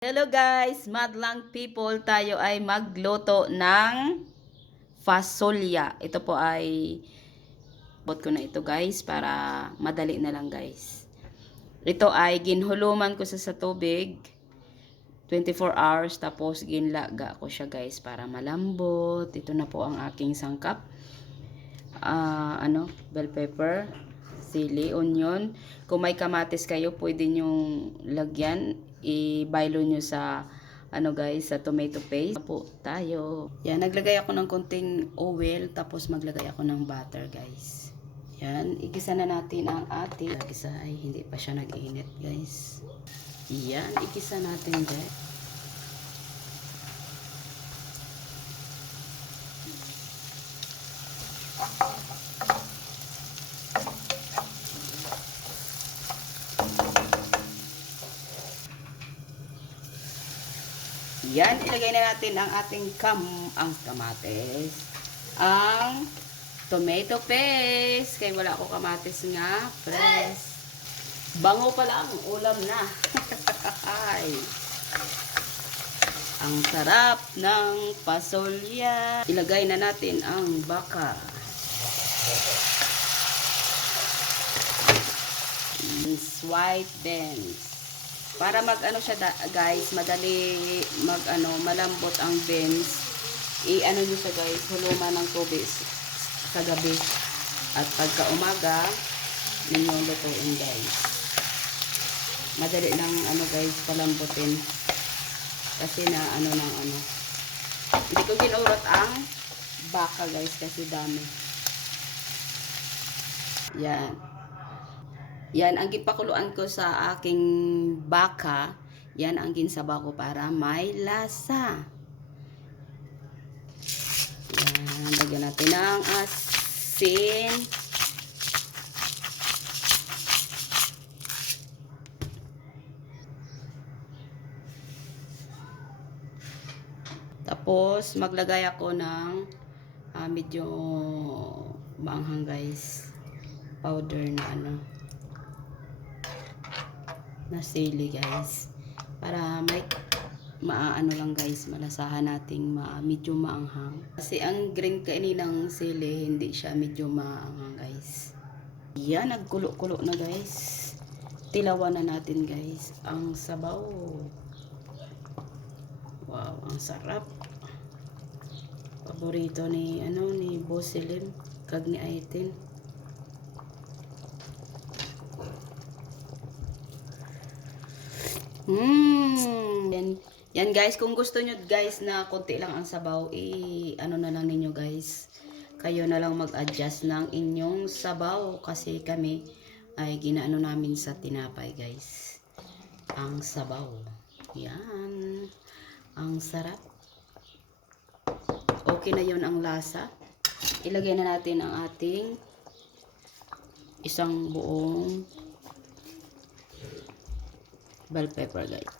Hello guys, madlang people, tayo ay magluto ng fasolya. Ito po ay bot ko na ito guys para madali na lang guys. Ito ay ginhuluman ko sa tubig 24 hours tapos ginlaga ko siya guys para malambot. Ito na po ang aking sangkap. Bell pepper, sili, onion. Kung may kamatis kayo, pwede nyong lagyan. I-baylo nyo sa guys, sa tomato paste. Po tayo. Yan, naglagay ako ng konting oil, tapos maglagay ako ng butter guys. Yan, igisa na natin ang ating. Igisa ay hindi pa siya nag-init guys. Yan, igisa natin guys. Yan, ilagay na natin ang ating kamatis, ang tomato paste, kaya wala ako kamatis nga, fresh. Bango pa lang, ulam na. Ang sarap ng pasolya. Ilagay na natin ang baka. White beans. Para siya guys, madali malambot ang beans. Nyo siya guys, huluman ng tubig sa gabi. At pagka umaga, ninyo lutuin guys. Madali lang guys palambutin. Kasi na Hindi ko ginurot ang baka guys kasi dami. Yan. Yan ang gipakuluan ko sa aking baka. Yan ang ginsabaw ko para may lasa. Yan, lagyan natin ng asin. Tapos maglagay ako ng medyo maanghang guys. Powder na na sili guys, para may lang guys, malasahan nating medyo maanghang kasi ang green kaninang sili hindi siya medyo maanghang guys. Yan, nagkulo-kulo na guys, tilawan na natin guys ang sabaw. Wow, ang sarap, paborito ni ni Boss Selim kag ni Aitin. Yan guys, kung gusto nyo guys na konti lang ang sabaw, na lang ninyo guys. Kayo na lang mag-adjust ng inyong sabaw kasi kami ay ginaano namin sa tinapay guys. Ang sabaw. Yan. Ang sarap. Okay na yon ang lasa. Ilagay na natin ang ating isang buong bell pepper guys.